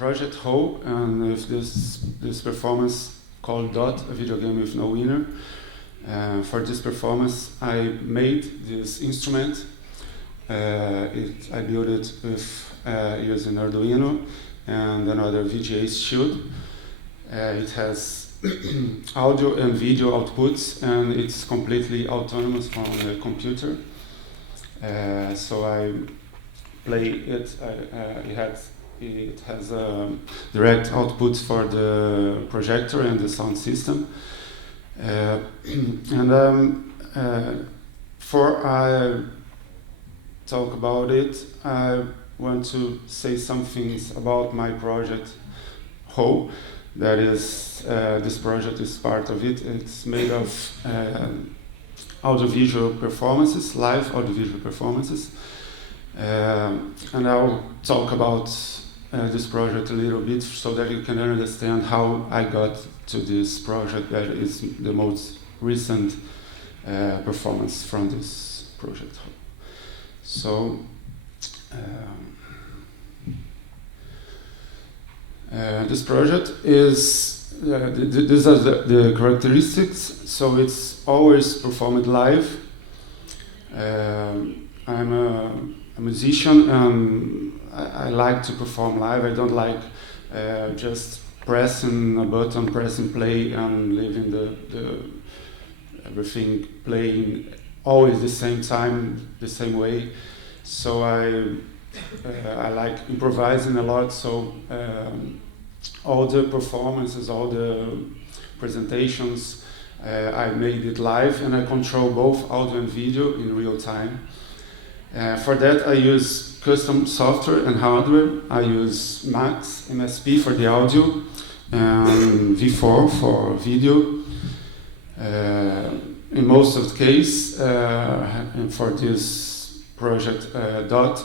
project Ho, and with this performance called Dot, a video game with no winner. For this performance, I made this instrument. I built it with using Arduino and another VGA shield. It has audio and video outputs, and it's completely autonomous from the computer. So I play it. It has direct output for the projector and the sound system. Before I talk about it, I want to say some things about my project Ho. That is, this project is part of it. It's made of audiovisual performances, live audiovisual performances. And I'll talk about this project a little bit so that you can understand how I got to this project that is the most recent performance from this project. So, this project is, these are the characteristics, so it's always performed live. I'm a musician, and I like to perform live. I don't like just pressing a button, pressing play, and leaving the everything playing always the same time, the same way. So I like improvising a lot. So all the performances, all the presentations, I made it live, and I control both audio and video in real time. For that, I use custom software and hardware. I use Max MSP for the audio and V4 for video. In most of the case, and for this project Dot,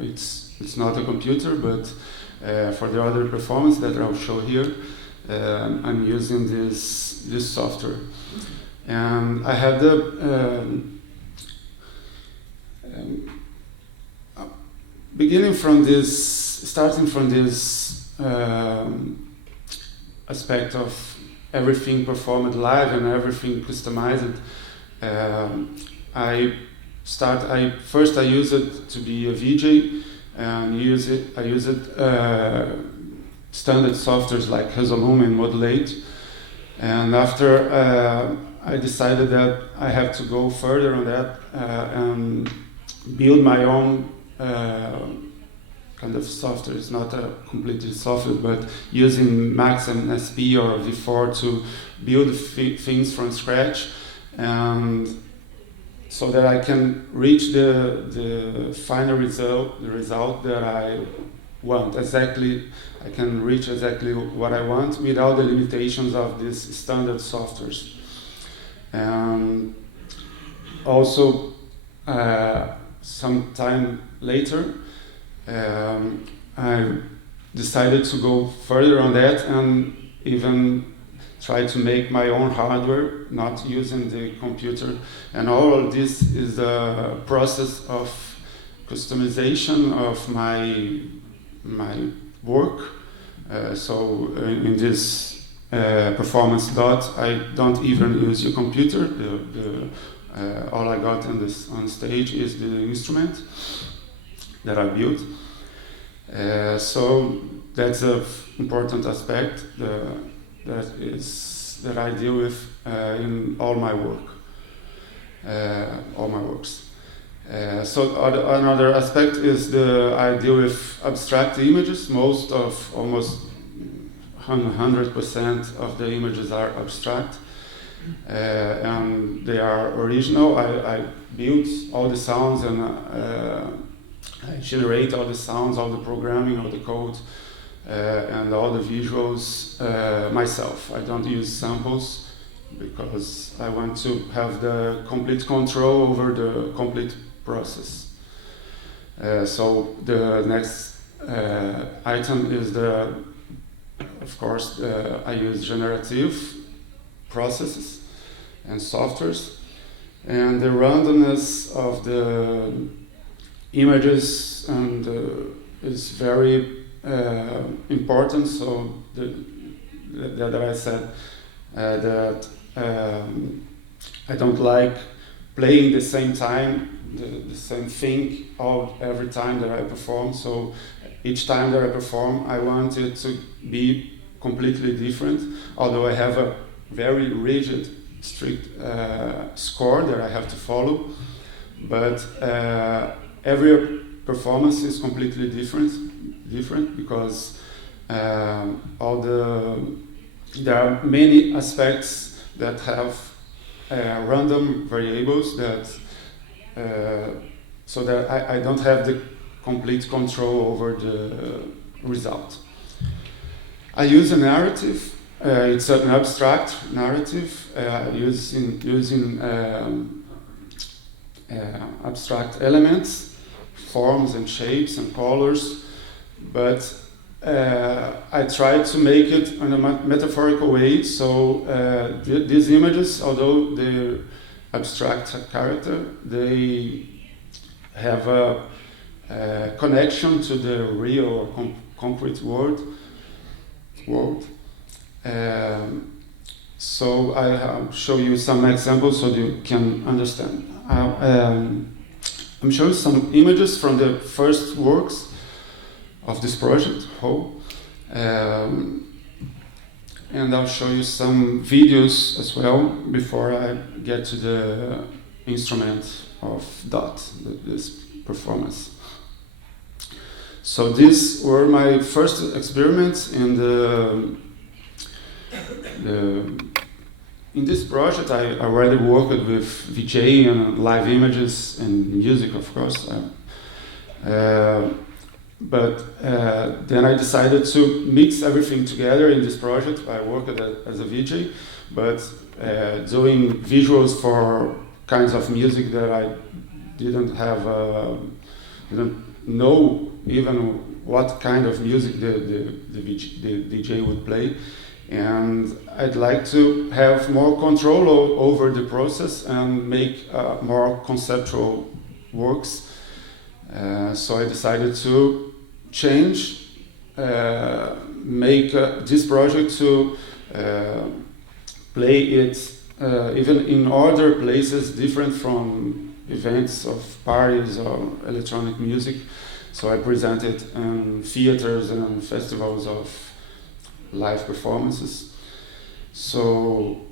it's not a computer, but for the other performance that I'll show here, I'm using this software. And I have the starting from this aspect of everything performed live and everything customized. I use it to be a VJ, and I use it standard softwares like Resolume and Modulate. And after I decided that I have to go further on that and build my own kind of software. It's not a completely software, but using Max and SP or V4 to build things from scratch, and so that I can reach the final result, the result that I want. Exactly, I can reach exactly what I want without the limitations of these standard softwares. Also, some time later, I decided to go further on that and even try to make my own hardware, not using the computer. And all of this is a process of customization of my work. So in this performance Dot, I don't even use a computer. All I got on stage is the instrument that I built. So that's an important aspect that I deal with in all my works. So another aspect is I deal with abstract images. Almost 100% of the images are abstract, and they are original. I built all the sounds, and I generate all the sounds, all the programming, all the code, and all the visuals myself. I don't use samples because I want to have the complete control over the complete process. So the next item is of course, I use generative processes and softwares, and the randomness of the images is very important. So that I said that I don't like playing the same time, the same thing every time that I perform. So each time that I perform, I want it to be completely different. Although I have a very rigid, strict score that I have to follow, but every performance is completely different because there are many aspects that have random variables that so that I don't have the complete control over the result. I use a narrative. It's an abstract narrative using abstract elements, forms and shapes and colors, but I try to make it in a metaphorical way. So these images, although they're abstract character, they have a connection to the real or concrete world. So I'll show you some examples so you can understand. I'm showing some images from the first works of this project, and I'll show you some videos as well before I get to the instrument of dot, this performance. So these were my first experiments in in this project. I already worked with VJ and live images and music, of course. But then I decided to mix everything together in this project. I worked as a VJ, but doing visuals for kinds of music that I didn't know even what kind of music the DJ would play. And I'd like to have more control over the process and make more conceptual works. So I decided to change, make this project to play it even in other places different from events of parties or electronic music. So I presented in theaters and festivals of live performances. So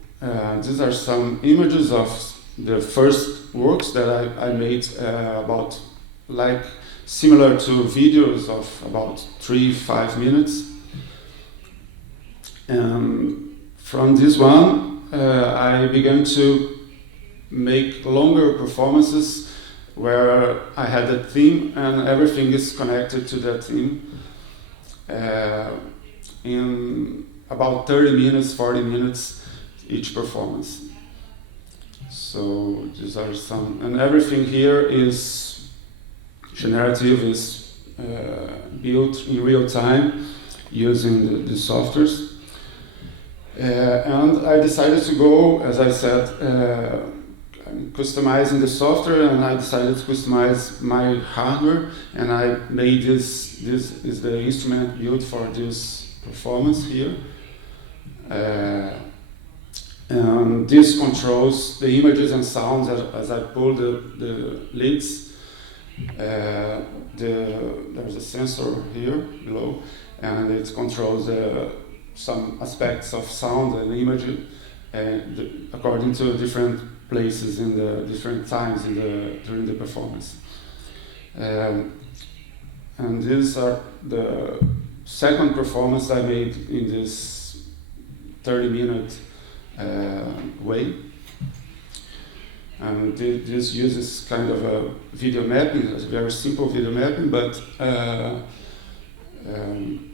these are some images of the first works that I made about similar to videos of about 3-5 minutes. And from this one, I began to make longer performances where I had a theme and everything is connected to that theme. In about 30 minutes, 40 minutes each performance. So these are some, and everything here is generative, is built in real time using the softwares. And I decided to go, as I said, customizing the software, and I decided to customize my hardware, and I made this is the instrument built for this performance here. And this controls the images and sounds as I pull the lids. There's a sensor here below, and it controls some aspects of sound and image according to different places in the different times during the performance. And these are the second performance I made in this 30-minute way. And this uses kind of a video mapping, a very simple video mapping, but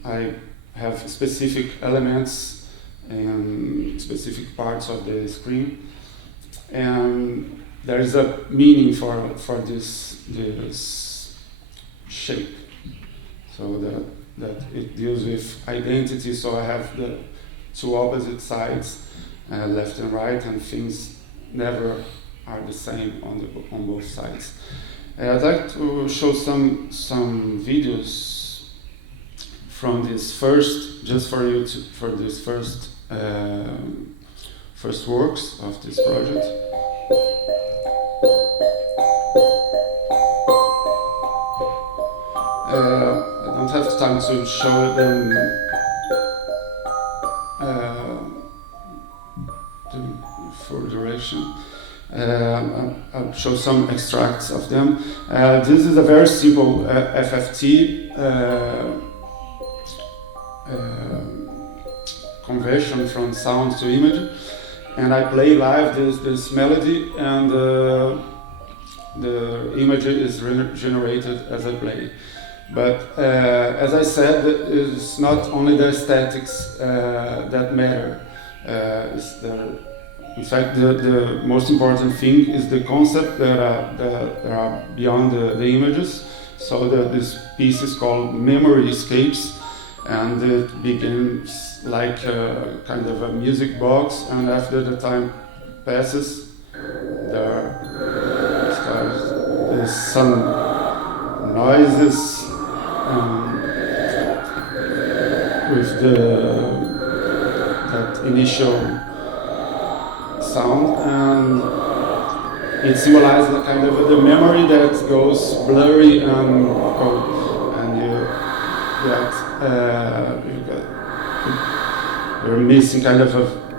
I have specific elements in specific parts of the screen, and there is a meaning for this shape, so that it deals with identity. So I have the two opposite sides, left and right, and things never are the same on both sides. I'd like to show some videos from this first, just for you to, for this first first works of this project. I don't have time to show them for duration. I'll show some extracts of them. This is a very simple FFT conversion from sound to image, and I play live this melody, and the image is generated as I play. But as I said, it's not only the aesthetics that matter. In fact, the most important thing is the concept that are beyond the images. So this piece is called Memory Escapes, and it begins like a kind of a music box, and after the time passes, there's some noises with that initial sound, and it symbolizes a kind of the memory that goes blurry and you're missing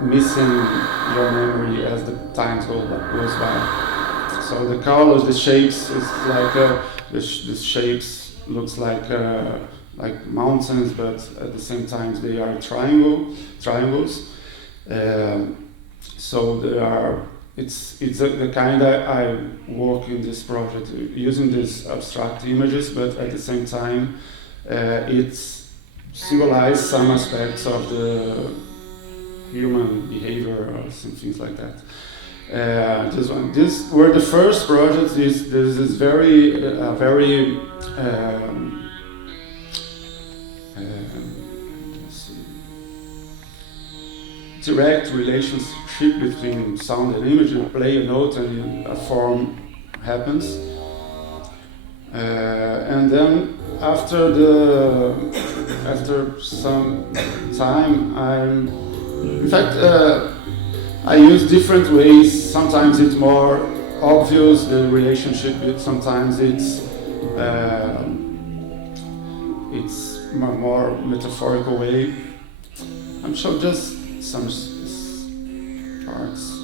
missing your memory as the time goes by. So the colors, the shapes is like the shapes looks like mountains, but at the same time they are triangles. So they are. It's the kind I work in this project using these abstract images, but at the same time it symbolizes some aspects of the human behavior or some things like that. This were the first projects. This is very direct relationship between sound and image. You play a note and a form happens, and then after some time, I use different ways. Sometimes it's more obvious, the relationship. Sometimes it's more metaphorical way. I'm sure just some parts.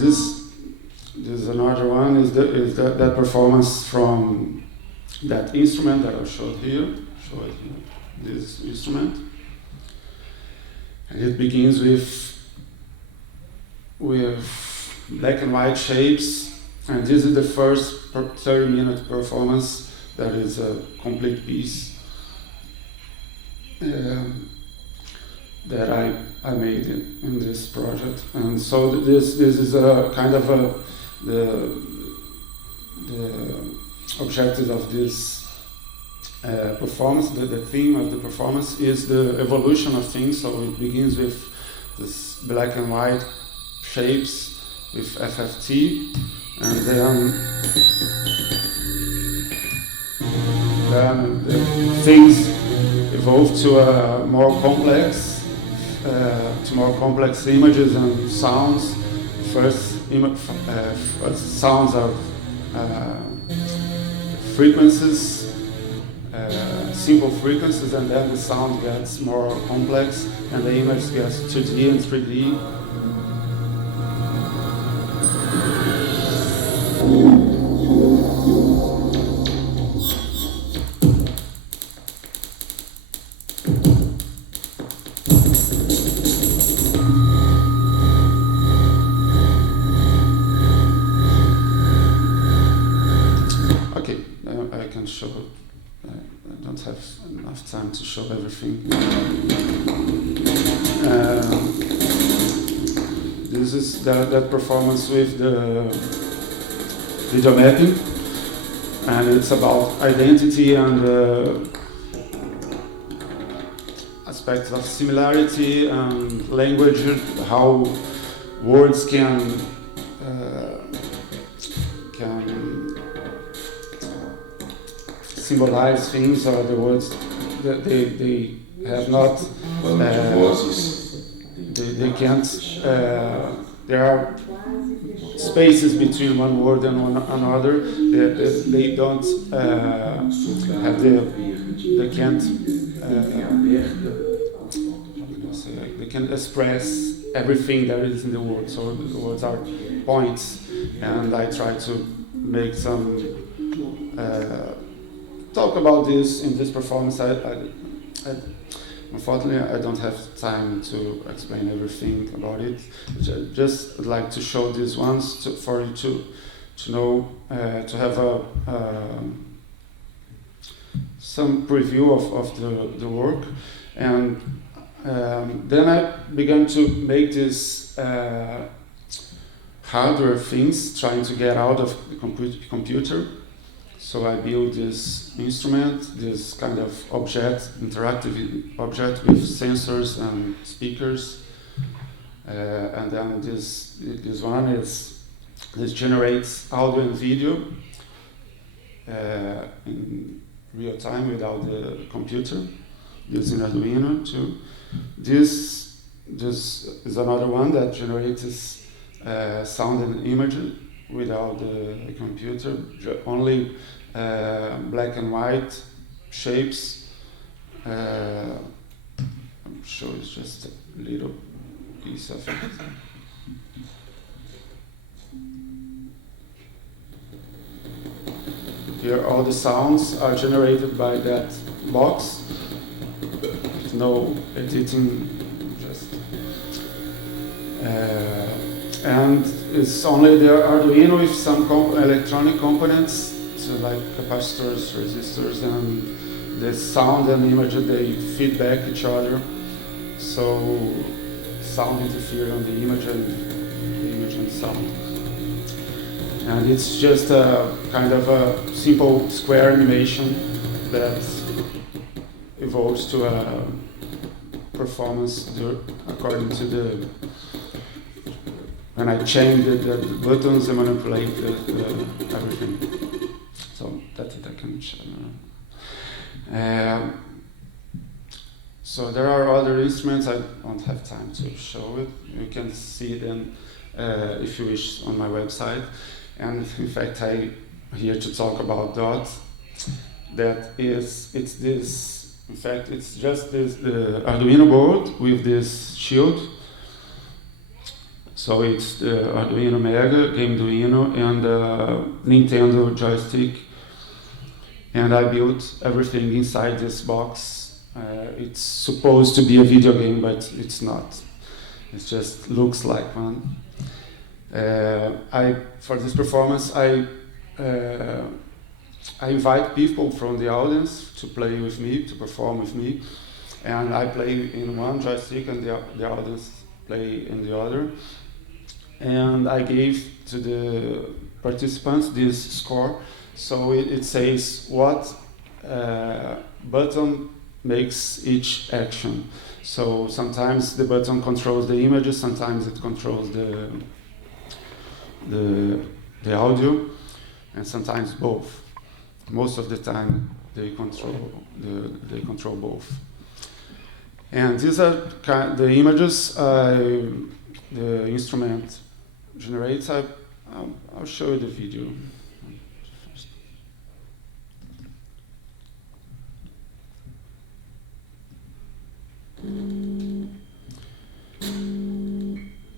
This is another one. Is that performance from that instrument that I showed here. This instrument, and it begins with black and white shapes, and this is the first 30-minute performance. That is a complete piece that I made in this project, and so this is a kind of the objective of this performance. The theme of the performance is the evolution of things. So it begins with this black and white shapes with FFT, and then the things evolve to a more complex images and sounds. First sounds are frequencies, simple frequencies, and then the sound gets more complex, and the image gets 2D and 3D. Time to show everything. This is that performance with the video mapping, and it's about identity and aspects of similarity and language, how words can symbolize things, or the words that they have not. They can't. There are spaces between one word and one another. They don't have they can't. They can express everything that is in the word. So the words are points, and I try to make some talk about this in this performance. Unfortunately, I don't have time to explain everything about it. Just would like to show these ones for you to know, to have some preview of the work. And then I began to make these hardware things, trying to get out of the computer. So I built this instrument, this kind of object, interactive object with sensors and speakers. And then this one this generates audio and video in real time without the computer, using Arduino too. This is another one that generates sound and image without the computer, only black and white shapes. I'm sure it's just a little piece of it. Here all the sounds are generated by that box. No editing, just and it's only the Arduino with some electronic components, so like capacitors, resistors, and the sound and image, they feedback each other, so sound interfere on the image and sound. And it's just a kind of a simple square animation that evolves to a performance according to the, when I change the buttons and manipulate everything. So that's it, I can show. So there are other instruments, I don't have time to show it. You can see them if you wish on my website. And in fact, I'm here to talk about DOT. It's just the Arduino board with this shield. So it's the Arduino Mega, GameDuino, and Nintendo joystick. And I built everything inside this box. It's supposed to be a video game, but it's not. It just looks like one. For this performance, I invite people from the audience to play with me, to perform with me, and I play in one joystick and the audience play in the other. And I gave to the participants this score, so it says what button makes each action. So sometimes the button controls the images, sometimes it controls the audio, and sometimes both. Most of the time they control both. And these are the images the instrument generates. I'll show you the video.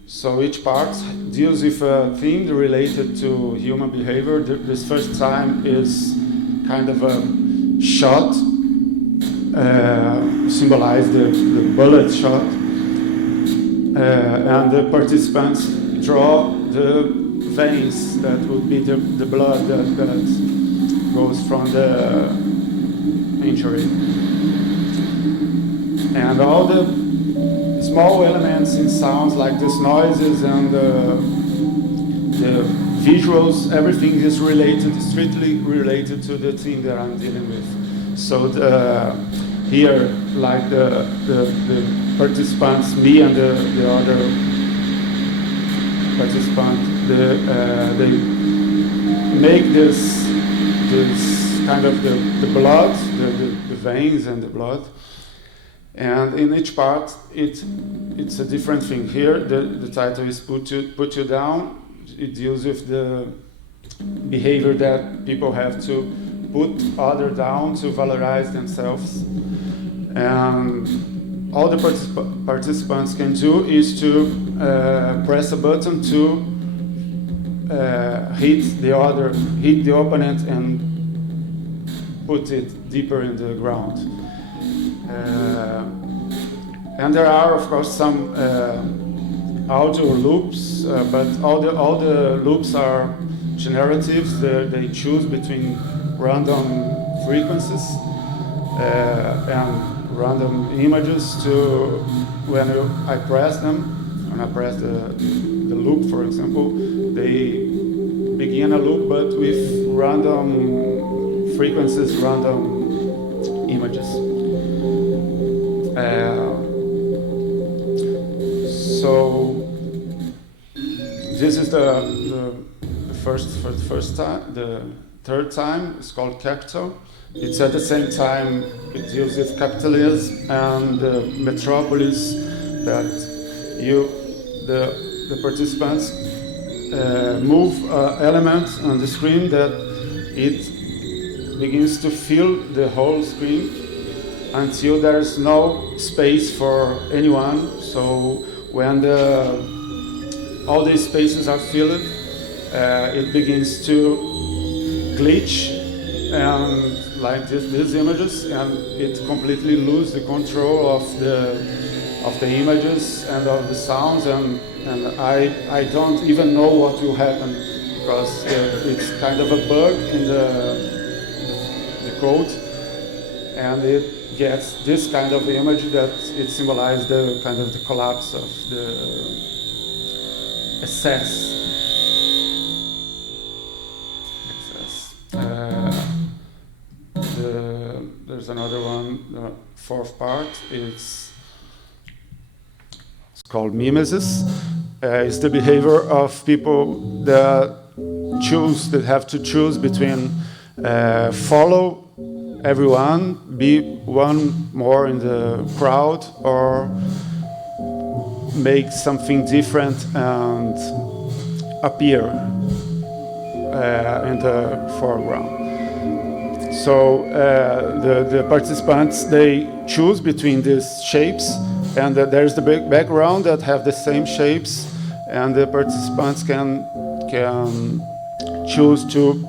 So each part deals with a theme related to human behavior. This first time is kind of a shot, symbolize the bullet shot, and the participants draw the veins that would be the blood that goes from the injury. And all the small elements in sounds like these noises and the visuals, everything is strictly related to the theme that I'm dealing with. So here, like the participants, me and the other participant, they make this kind of the blood, the veins and the blood. And in each part, it's a different thing. Here, the title is Put You Down. It deals with the behavior that people have to put other down to valorize themselves. And all the participants can do is to press a button to hit the opponent and put it deeper in the ground. And there are, of course, some audio loops, but all the loops are generatives. They choose between random frequencies and random images to when I press them, when I press the loop, for example, they begin a loop, but with random frequencies, random images. So this is the first time, the third time. It's called Capital. It's at the same time it deals with capitalism and the metropolis that the participants move elements on the screen that it begins to fill the whole screen until there's no space for anyone. So when all these spaces are filled, it begins to glitch and like these images, and it completely loses the control of the images and of the sounds, and I don't even know what will happen because it's kind of a bug in the code, and it gets this kind of image that it symbolizes the kind of the collapse of the excess. There's another one, the fourth part. It's called mimesis. It's the behavior of people that have to choose between follow everyone, be one more in the crowd, or make something different and appear in the foreground. So the participants, they choose between these shapes, and there's the background that have the same shapes, and the participants can choose to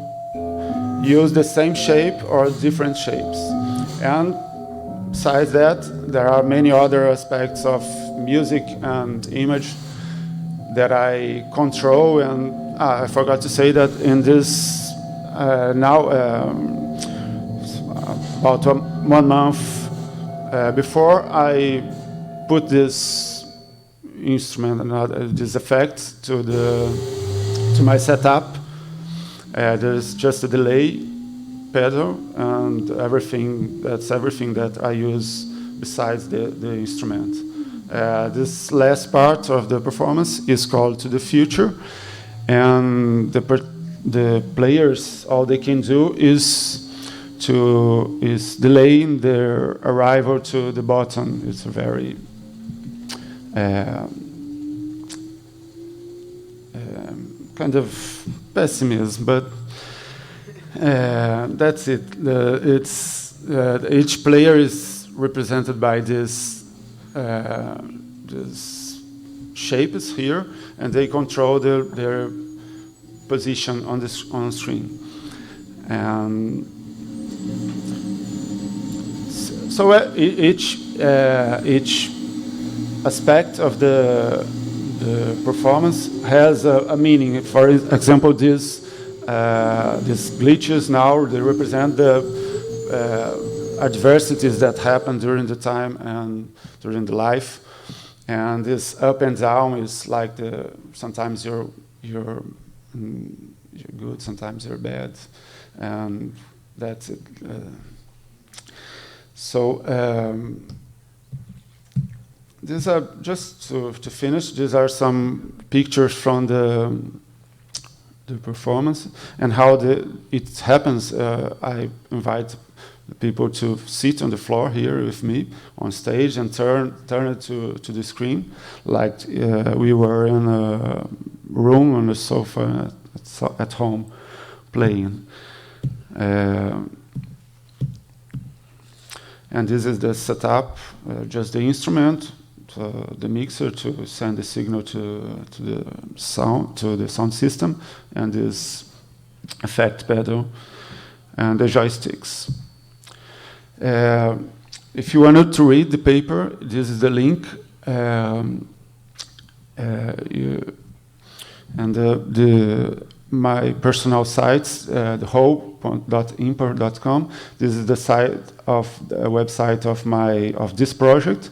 use the same shape or different shapes. And besides that, there are many other aspects of music and image that I control. And I forgot to say that in this about 1 month before, I put this instrument and this effect to my setup. There's just a delay pedal and everything that I use besides the instrument. This last part of the performance is called To the Future, and the players, all they can do is delaying their arrival to the button. It's a very kind of pessimism, but that's it. Each player is represented by this shapes here, and they control their position on screen. And so each aspect of the performance has a meaning. For example, these glitches now, they represent the adversities that happen during the time and during the life. And this up and down is like sometimes you're good, sometimes you're bad, and that's it. So these are just to finish. These are some pictures from the performance, and how it happens. I invite people to sit on the floor here with me on stage and turn it to the screen, like we were in a room on the sofa at home playing. And this is the setup, just the instrument, the mixer to send the signal to the sound system, and this effect pedal, and the joysticks. If you wanted to read the paper, this is the link, my personal sites, the whole.imper.com. This is the website of this project,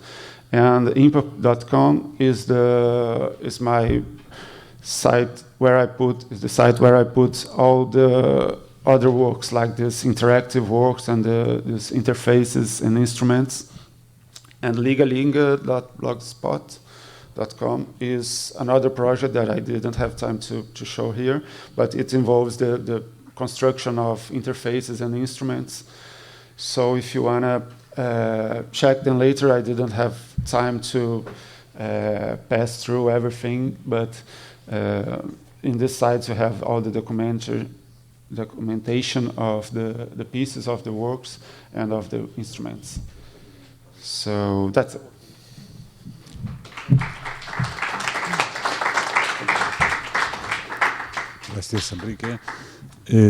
and imper.com is my site where I put all the other works, like this interactive works and these interfaces and instruments. And ligalinga.blogspot.com is another project that I didn't have time to show here, but it involves the construction of interfaces and instruments. So if you want to check them later, I didn't have time to pass through everything, but in this site you have all the documentation of the pieces of the works and of the instruments. So that's it. Gracias, Enrique.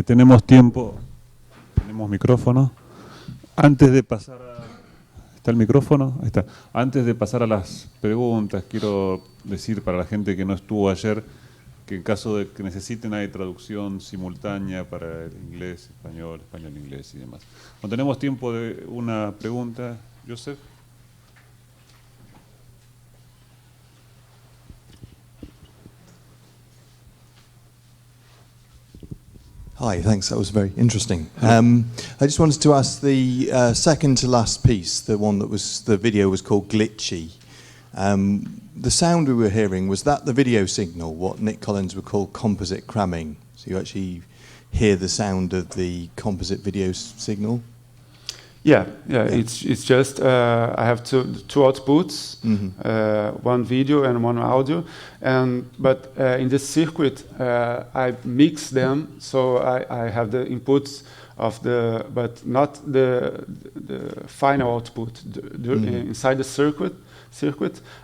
Tenemos tiempo, tenemos micrófono. Antes de pasar a... ¿Está el micrófono? Ahí está. Antes de pasar a las preguntas, quiero decir para la gente que no estuvo ayer que en caso de que necesiten hay traducción simultánea para el inglés, español, inglés y demás. Bueno, tenemos tiempo de una pregunta. Joseph. Hi, thanks. That was very interesting. I just wanted to ask the second to last piece, the one that the video was called Glitchy. The sound we were hearing, was that the video signal, what Nick Collins would call composite cramming? So you actually hear the sound of the composite video signal? Yeah. It's just I have two outputs, one video and one audio, but in this circuit I mix them, so I have the inputs of but not the final output. Inside the circuit,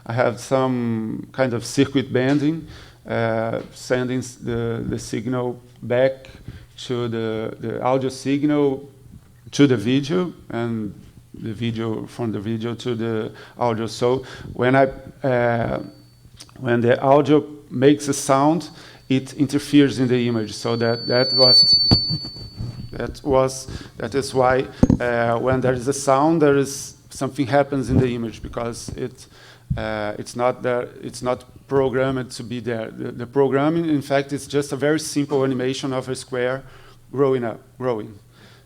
I have some kind of circuit bending, sending the signal back to the audio signal to the video, and the video from the video to the audio. So when the audio makes a sound, it interferes in the image. So that is why when there is a sound, there is something happens in the image, because it's not there. It's not programmed to be there. The programming, in fact, is just a very simple animation of a square growing.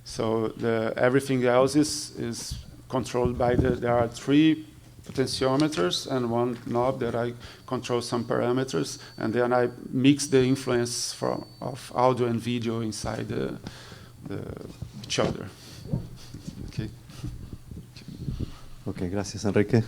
So everything else is controlled by there are 3 potentiometers and one knob that I control some parameters, and then I mix the influence of audio and video inside each other. Okay. Okay, gracias, Enrique.